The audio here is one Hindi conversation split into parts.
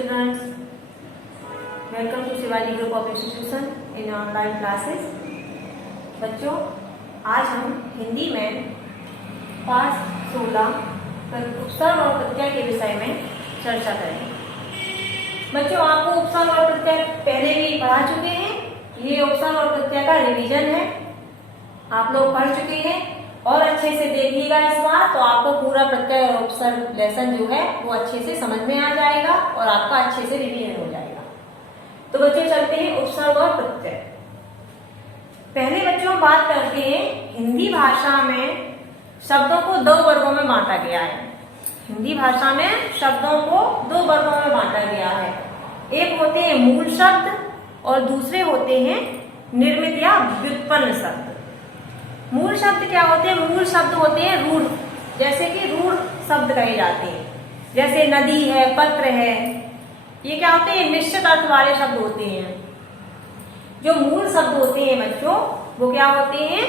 children. Welcome to Shivaji Group of Institution in online classes. बच्चों, आज हम हिंदी में पाठ 16 पर उपसर्ग और प्रत्यय के विषय में चर्चा करेंगे। बच्चों, आपको उपसर्ग और प्रत्यय पहले भी पढ़ा चुके हैं। ये उपसर्ग और प्रत्यय का रिवीजन है, आप लोग पढ़ चुके हैं और अच्छे से देखिएगा इस बार, तो आपको पूरा प्रत्यय और उपसर्ग लेसन जो है वो अच्छे से समझ में आ जाएगा और आपका अच्छे से रिवीजन हो जाएगा। तो बच्चे चलते हैं उपसर्ग और प्रत्यय। पहले बच्चों बात करते हैं, हिंदी भाषा में शब्दों को दो वर्गों में बांटा गया है। हिंदी भाषा में शब्दों को दो वर्गों में बांटा गया है। एक होते हैं मूल शब्द और दूसरे होते हैं निर्मित या व्युत्पन्न शब्द। मूल शब्द क्या होते हैं? मूल शब्द होते हैं रूढ़, जैसे कि रूढ़ शब्द कहे जाते हैं, जैसे नदी है, पत्र है। ये क्या होते हैं? निश्चित अर्थ वाले शब्द होते हैं। जो मूल शब्द होते हैं बच्चों, वो क्या होते हैं?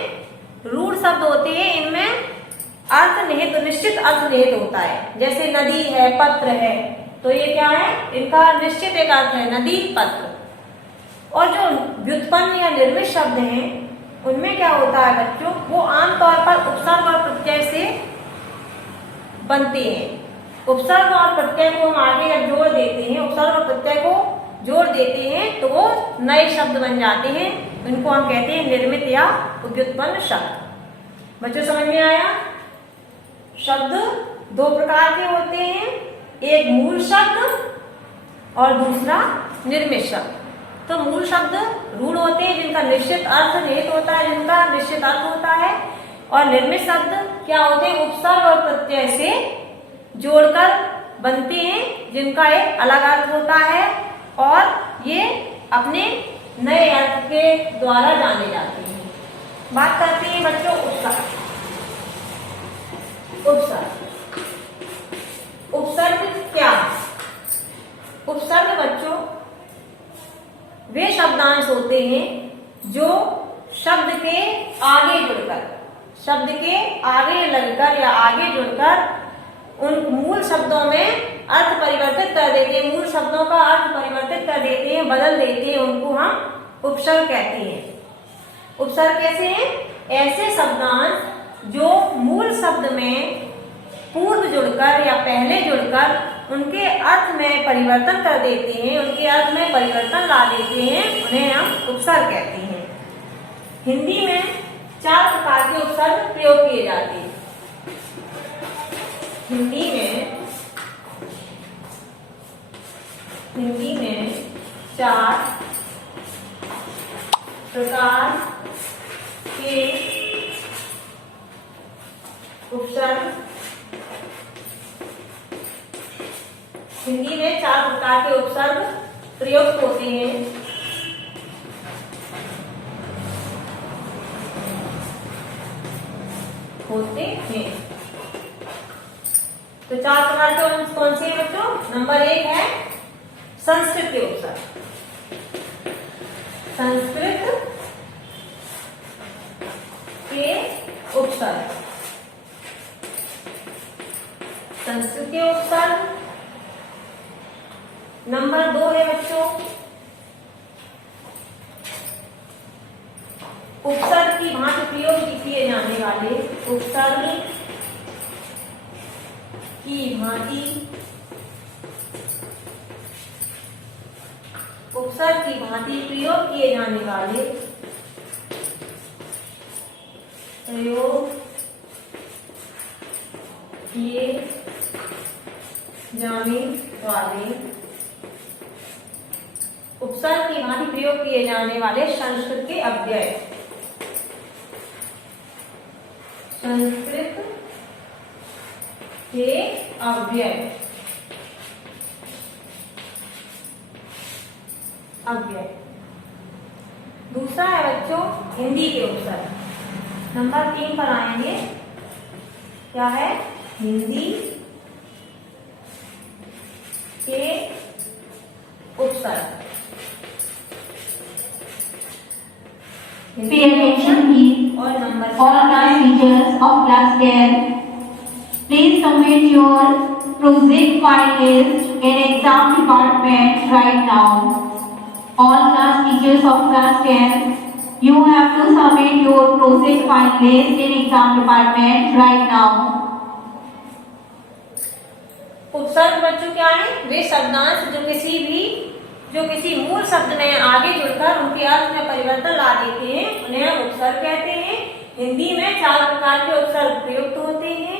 रूढ़ शब्द होते हैं। इनमें अर्थ निहित, निश्चित अर्थ निहित होता है। जैसे नदी है, पत्र है, तो ये क्या है? इनका निश्चित एक अर्थ है, नदी, पत्र। और जो व्युत्पन्न या निर्मित शब्द हैं, उनमें क्या होता है बच्चों? वो आमतौर पर उपसर्ग और प्रत्यय से बनते हैं। उपसर्ग और प्रत्यय को हम आगे जब जोड़ देते हैं, उपसर्ग और प्रत्यय को जोड़ देते हैं, तो वो नए शब्द बन जाते हैं। इनको हम कहते हैं निर्मित या व्युत्पन्न शब्द। बच्चों समझ में आया? शब्द दो प्रकार के होते हैं, एक मूल शब्द और दूसरा निर्मित शब्द। तो मूल शब्द रूढ़ होते हैं, जिनका निश्चित अर्थ निहित होता है, जिनका निश्चित अर्थ होता है। और निर्मित शब्द क्या होते हैं? उपसर्ग और प्रत्यय से जोड़कर बनते हैं, जिनका एक अलग अर्थ होता है और ये अपने नए अर्थ के द्वारा जाने जाते हैं। बात करते हैं बच्चों उपसर्ग। उपसर्ग क्या है? उपसर्ग बच्चों वे शब्दांश होते हैं जो शब्द के आगे जुड़कर, शब्द के आगे लगकर या आगे जुड़कर उन मूल शब्दों में अर्थ परिवर्तित कर देते हैं। मूल शब्दों का अर्थ परिवर्तित कर देते हैं, बदल देते हैं। उनको हम उपसर्ग कहते हैं। उपसर्ग कैसे हैं? ऐसे शब्दांश जो मूल शब्द में पूर्व जुड़कर या पहले जुड़कर उनके अर्थ में परिवर्तन कर देते हैं, उनके अर्थ में परिवर्तन ला देते हैं, उन्हें हम उपसर्ग कहते हैं। हिंदी में 4 प्रकार के उपसर्ग प्रयोग किए जाते हैं। हिंदी में 4 प्रकार के उपसर्ग, हिंदी में 4 प्रकार के उपसर्ग प्रयुक्त होते हैं। तो 4 प्रकार के कौन से हैं बच्चों? नंबर 1 है संस्कृत के उपसर्ग। संस्कृत के उपसर्ग, संस्कृत के उपसर्ग। नंबर 2 है बच्चों उपसर्ग की भांति प्रयोग किए जाने वाले, उपसर्ग की भांति, उपसर्ग की भांति प्रयोग किए जाने वाले, प्रयोग किए जाने वाले, उपसर्ग की भांति प्रयोग किए जाने वाले संस्कृत के अव्यय। संस्कृत के अव्यय, अव्यय। दूसरा है बच्चों हिंदी के उपसर्ग। नंबर 3 पर आएंगे। क्या है? हिंदी के उपसर्ग। Pay attention please. और number All class teachers of class 10. Please submit your project file list in exam department right now. All class teachers of class 10, you have to submit your project file list in exam department right now. उपसर्ग बच्चों क्या है? वे शब्दांश जो किसी मूल शब्द में आगे जुड़कर उनके अर्थ में परिवर्तन ला देते हैं, उन्हें उपसर्ग कहते हैं। हिंदी में 4 प्रकार के उपसर्ग प्रयुक्त होते हैं।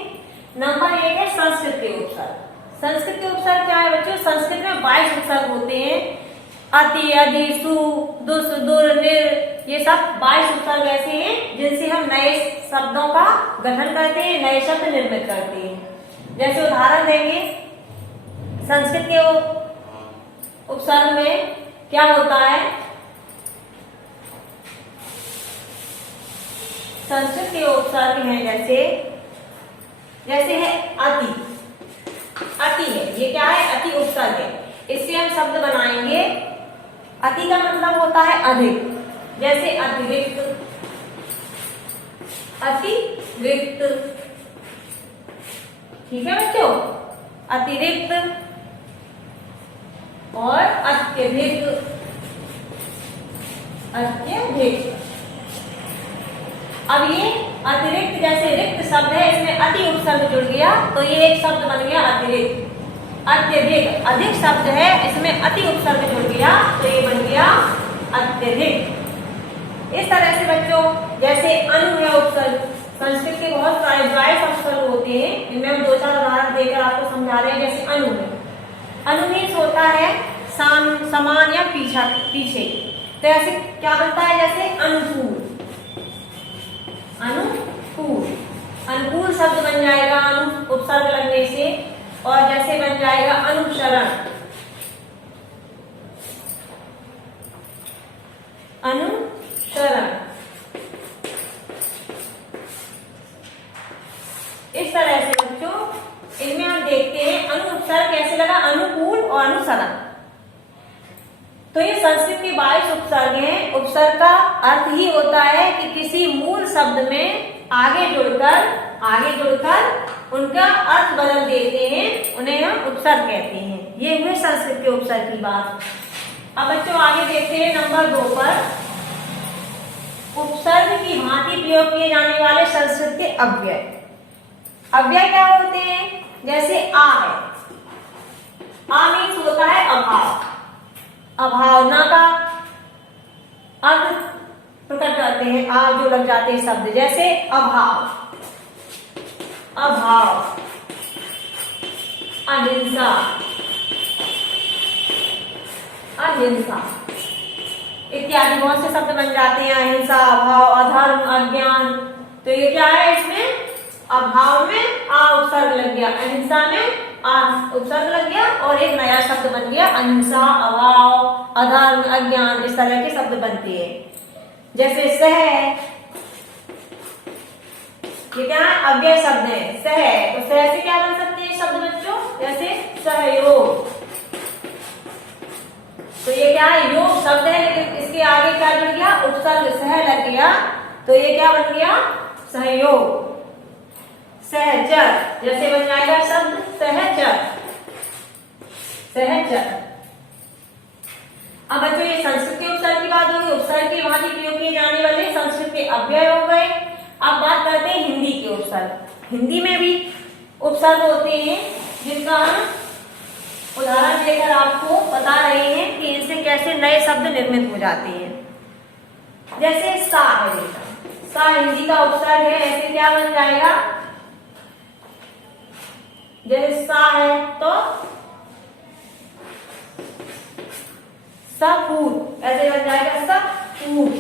नंबर 1 है संस्कृत के उपसर्ग। संस्कृत के उपसर्ग क्या है बच्चों? संस्कृत में 22 उपसर्ग होते हैं। अति, अधि, सु, दुस, दुर, निर, ये सब 22 उपसर्ग ऐसे हैं जिनसे हम नए शब्दों का गठन करते हैं, नए शब्द निर्मित करते हैं। जैसे उदाहरण देंगे, संस्कृत के उपसर्ग में क्या होता है? संस्कृत के उपसर्ग हैं जैसे है अति। अति है, ये क्या है? अति उपसर्ग है। इससे हम शब्द बनाएंगे। अति का मतलब होता है अधिक, जैसे अतिरिक्त, अतिरिक्त, ठीक है बच्चों? अतिरिक्त और अत्यधिक, अत्यधिक। अब ये अतिरिक्त जैसे रिक्त शब्द है, इसमें अति उपसर्ग जुड़ गया तो ये एक शब्द बन गया अतिरिक्त। अत्यधिक, अधिक शब्द है, इसमें अति उपसर्ग जुड़ गया तो ये बन गया अत्यधिक। इस तरह से बच्चों जैसे अनु है उपसर्ग, संस्कृत के बहुत सारे 22 उपसर्ग होते हैं, इनमें हम 2-4 उदाहरण देकर आपको समझा रहे हैं। जैसे अनु है, अनु मीन्स होता है समान या पीछे, तो ऐसे क्या बनता है? जैसे अनुकूल, अनुकूल, अनुकूल शब्द बन जाएगा अनु उपसर्ग लगने से। और जैसे बन जाएगा अनुसरण, अनुसरण। इस तरह से बच्चों इनमें हम देखते हैं अनु उपसर्ग कैसे लगा, अनुकूल और अनुसरण। तो ये संस्कृत के 22 उपसर्ग हैं। उपसर्ग का अर्थ ही होता है कि किसी मूल शब्द में आगे जुड़कर उनका अर्थ बदल देते हैं, उन्हें हम उपसर्ग कहते हैं। ये हुए संस्कृत के उपसर्ग की बात। अब बच्चों आगे देखते हैं नंबर 2 पर, उपसर्ग की भांति प्रयोग किए जाने वाले संस्कृत के अव्यय। अव्यय क्या होते हैं? जैसे आ है, आ मीन्स होता है अभाव, अभावना का अर्थ प्रकट करते हैं आ जो लग जाते हैं शब्द। जैसे अभाव, अभाव, अहिंसा, अहिंसा इत्यादि बहुत से शब्द बन जाते हैं। अहिंसा, अभाव, अधर्म, अज्ञान। तो ये क्या है? इसमें अभाव में आ उपसर्ग लग गया, अहिंसा में आ उपसर्ग लग गया और एक नया शब्द बन गया अहिंसा, अभाव, अधर्म, अज्ञान। इस तरह के शब्द बनते हैं। जैसे सह, ये क्या है? अव्यय शब्द है, सह। तो सह से क्या बन सकते हैं शब्द बच्चों? जैसे सहयोग। तो ये क्या है? योग शब्द है, लेकिन इसके आगे क्या जुड़ गया? उपसर्ग सह लग गया तो ये क्या बन गया? सहयोग। सहचर, जैसे बन जाएगा शब्द सहचर, सहचर। अब बच्चों ये संस्कृत के उपसर्ग की बात होगी। उपसर्ग के भांति प्रयोग किए जाने वाले संस्कृत के अव्यय हो गए। अब बात करते हैं हिंदी के उपसर्ग। हिंदी में भी उपसर्ग होते हैं जिनका हम उदाहरण देकर आपको बता रहे हैं कि इनसे कैसे नए शब्द निर्मित हो जाते हैं। जैसे सा है, बेटा सा हिंदी का उपसर्ग है, ऐसे क्या बन जाएगा? जैसे सा है तो सपूत, ऐसे बन जाएगा सपूत,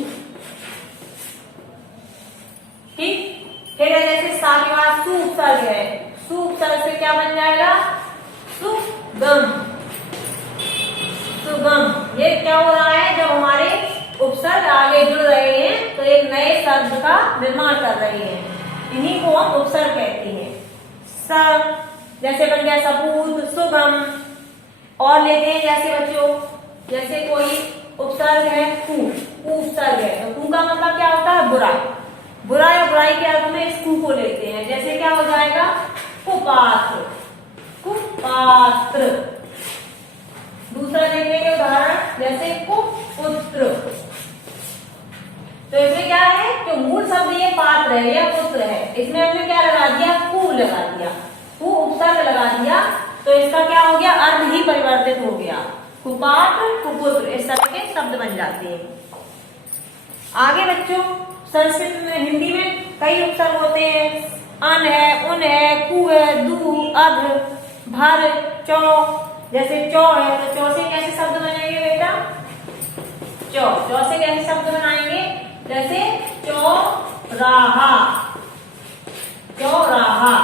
ठीक। फिर जैसे सा के बाद सु उपसर्ग है, सु उपसर्ग से क्या बन जाएगा? सुगम, सुगम। ये क्या हो रहा है? जब हमारे उपसर्ग आगे जुड़ रहे हैं तो एक नए शब्द का निर्माण कर रहे हैं, इन्हीं को हम उपसर्ग कहते हैं। स जैसे बन गया सपूत, सुगम। और लेते हैं जैसे बच्चों, जैसे कोई उपसर्ग है कु, कु उपसर्ग है तो कु का मतलब क्या होता है? बुरा, बुरा या बुराई के अर्थ में इस कु को लेते हैं। जैसे क्या हो जाएगा? कुपात्र, कुपात्र। जैसे कुपुत्र। तो इसमें क्या है, जो मूल शब्द ये पात्र है या पुत्र है, इसमें हमने क्या लगा दिया, कु लगा दिया, कु उपसर्ग लगा दिया, तो इसका क्या हो गया, अर्थ ही परिवर्तित हो गया, कुपात्र कुपुत्र, इस तरह के शब्द बन जाते हैं। आगे बच्चों, संस्कृत में, हिंदी में कई उपसर्ग होते हैं, अन है, उन है, कु है, दु, अध, भर, चौ। जैसे चौ है तो चौ से कैसे शब्द बनेंगे बेटा, चौ से कैसे शब्द बनाएंगे, जैसे चौराहा, चौराहा,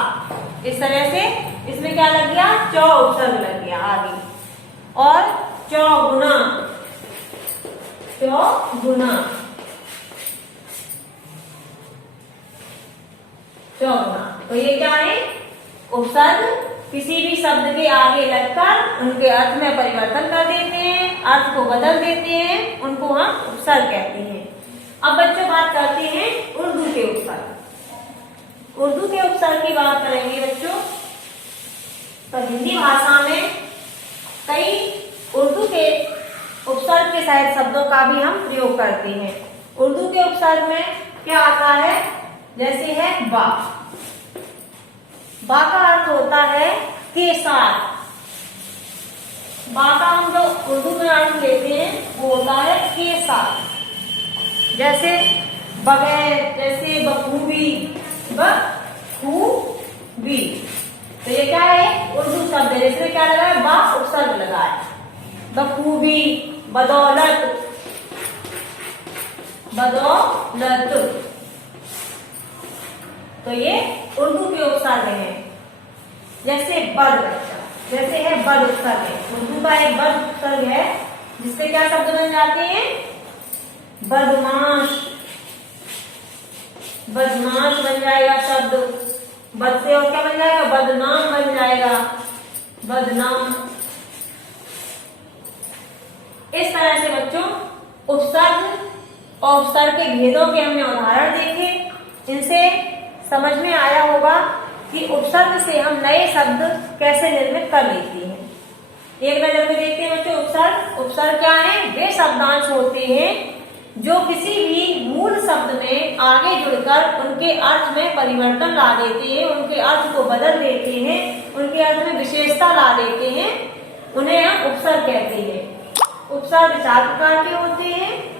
इस तरह से इसमें क्या लग गया, चौ उपसर्ग लग गया आगे। और चौगुना, चौगुना, चौगुना। तो ये क्या है, उपसर्ग किसी भी शब्द के आगे लगकर उनके अर्थ में परिवर्तन कर देते हैं, अर्थ को बदल देते हैं, उनको हम उपसर्ग कहते हैं। अब बच्चों बात करते हैं उर्दू के उपसर्ग। उर्दू के उपसर्ग की बात करेंगे बच्चों, तो हिंदी भाषा में कई उर्दू के उपसर्ग के सहित शब्दों का भी हम प्रयोग करते हैं। उर्दू के उपसर्ग में क्या आता है, जैसे है बा, बा का अर्थ होता है के साथ। बा का हम जो उर्दू में अर्थ लेते हैं वो होता है के साथ, जैसे बगैर, जैसे बखूबी, बखूबी। तो ये क्या है, उर्दू शब्द है, इसमें क्या लगा है, बा उपसर्ग लगा है, बखूबी, बदौलत, बदौलत। तो ये उर्दू के उपसर्ग हैं। जैसे बद, जैसे है बद उपसर्ग है, उर्दू का एक बद उपसर्ग है, जिससे क्या शब्द बन जाते हैं, बदमाश, बदमाश बन जाएगा शब्द, बद से और क्या बन जाएगा, बदनाम बन जाएगा, बदनाम। इस तरह से बच्चों उपसर्ग और उपसर्ग के भेदों के हमने उदाहरण देखे, इनसे समझ में आया होगा कि उपसर्ग से हम नए शब्द कैसे निर्मित कर लेते हैं। एक नजर में देखते हैं बच्चों उपसर्ग। उपसर्ग क्या है, वे शब्दांश होते हैं जो किसी भी मूल शब्द में आगे जुड़कर उनके अर्थ में परिवर्तन ला देते हैं, उनके अर्थ को बदल देते हैं, उनके अर्थ में विशेषता ला देते हैं, उन्हें हम उपसर्ग कहते हैं। उपसर्ग 4 प्रकार के होते हैं।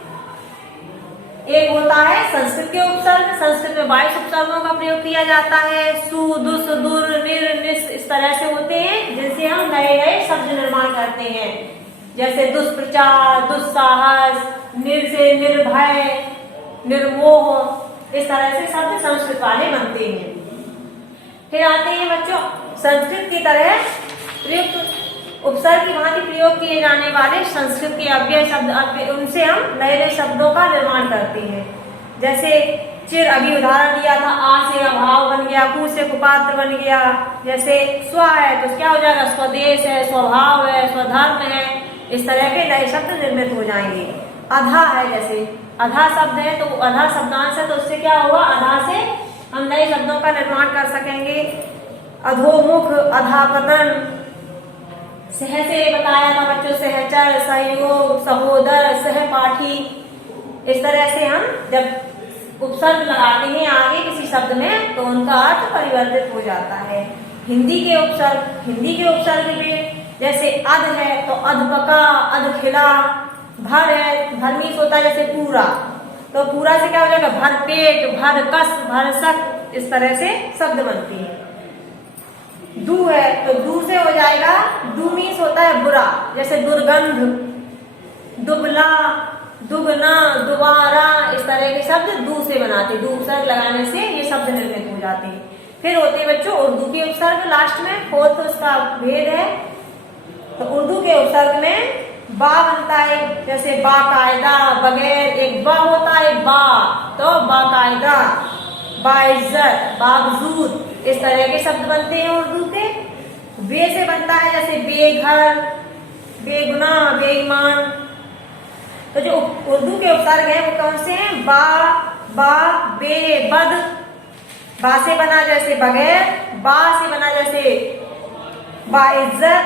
एक होता है संस्कृत के उपसर्ग। संस्कृत में 22 उपसर्गों का प्रयोग किया जाता है। सु, दुस, दुर, निर, निस, इस तरह से होते हैं, जिनसे हम नए नए शब्द निर्माण करते हैं। जैसे दुष्प्रचार, दुस्साहस, निर से निर्भय, निर्मोह, इस तरह से शब्द संस्कृत वाले बनते हैं। फिर आते हैं बच्चों संस्कृत की तरह प्रयुक्त उपसर्ग की भांति प्रयोग किए जाने वाले संस्कृत के अव्यय शब्द, उनसे हम नए नए शब्दों का निर्माण करते हैं। जैसे चिर, अभी उदाहरण दिया था, आ से अभाव बन गया, कु से कुपात्र बन गया। जैसे स्व है तो क्या हो जाएगा, स्वदेश है, स्वभाव है, स्वधर्म है, इस तरह के नए शब्द निर्मित हो जाएंगे। अधा है, जैसे अधा शब्द है तो अधा शब्दांश है, तो उससे क्या होगा, अधा से हम नए शब्दों का निर्माण कर सकेंगे। अधोमुख, अधापतन। सह से बताया था बच्चों, सहचर, सहयोग, सहोदर, सहपाठी। इस तरह से हम जब उपसर्ग लगाते हैं आगे किसी शब्द में तो उनका अर्थ परिवर्तित हो जाता है। हिंदी के उपसर्ग में जैसे अध है तो अधपका, अधखिला। भर है, भरमीस होता है जैसे पूरा, तो पूरा से क्या हो जाएगा, भरपेट, भरकस, भरसक, इस तरह से शब्द बनते हैं। दू है तो दू से हो जाएगा, दुमीस होता है बुरा, जैसे दुर्गंध, दुबला, दुगना, दोबारा, इस तरह के शब्द दू से बनाते, दू उपसर्ग लगाने से ये शब्द निर्मित हो जाते हैं। फिर होते हैं बच्चों उर्दू के उपसर्ग, लास्ट में 4th उसका भेद है। तो उर्दू के उपसर्ग में बा बनता है, जैसे बाकायदा, बगैर, एक बा होता है बा, तो बाकायदा, बाइज्जत, बावजूद, इस तरह के शब्द बनते हैं उर्दू के। बे से बनता है जैसे बेघर, बेगुनाह, बेईमान। तो जो उर्दू के उपसर्ग हैं वो कौन से हैं, बा, बा, बे, बद। बा से बना जैसे बगैर, बा से बना जैसे बाइज्जत,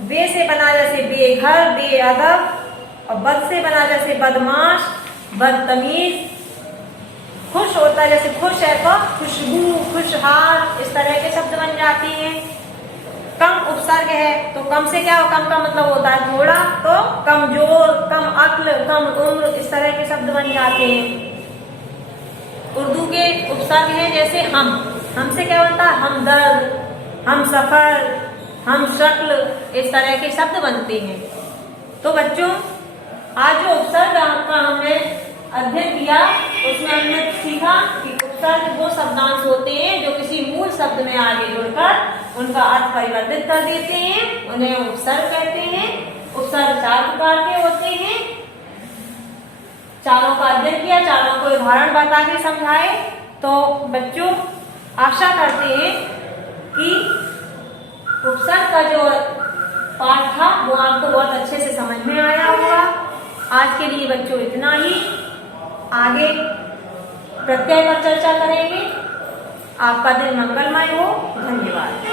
बे से बना जैसे बेघर, बेअदब, और बद से बना जैसे बदमाश, बदतमीज। खुश होता है जैसे खुश है तो खुशबू, खुशहाल, इस तरह के शब्द बन जाते हैं। कम उपसर्ग है तो कम से क्या हो, कम का मतलब होता है थोड़ा, तो कमजोर, कम अक्ल, कम उम्र, इस तरह के शब्द बन जाते हैं। उर्दू के उपसर्ग हैं जैसे हमसे क्या बनता है, हमदर्द, हम सफर, हम शक्ल, इस तरह के शब्द बनते हैं। तो बच्चों आज जो उपसर्ग का हमने अध्ययन किया उसमें हमने सीखा कि उपसर्ग वो शब्दांश होते हैं जो किसी मूल शब्द में आगे जुड़कर उनका अर्थ परिवर्तित कर देते हैं, उन्हें उपसर्ग कहते हैं। उपसर्ग 4 प्रकार के होते हैं। चारों का अध्ययन किया, चारों को उदाहरण बता के समझाए। तो बच्चों आशा करते हैं कि उपसर्ग का जो पाठ था वो आपको बहुत अच्छे से समझ में आया होगा। आज के लिए बच्चों इतना ही। आगे प्रत्यय पर चर्चा करेंगे। आपका दिन मंगलमय हो। धन्यवाद।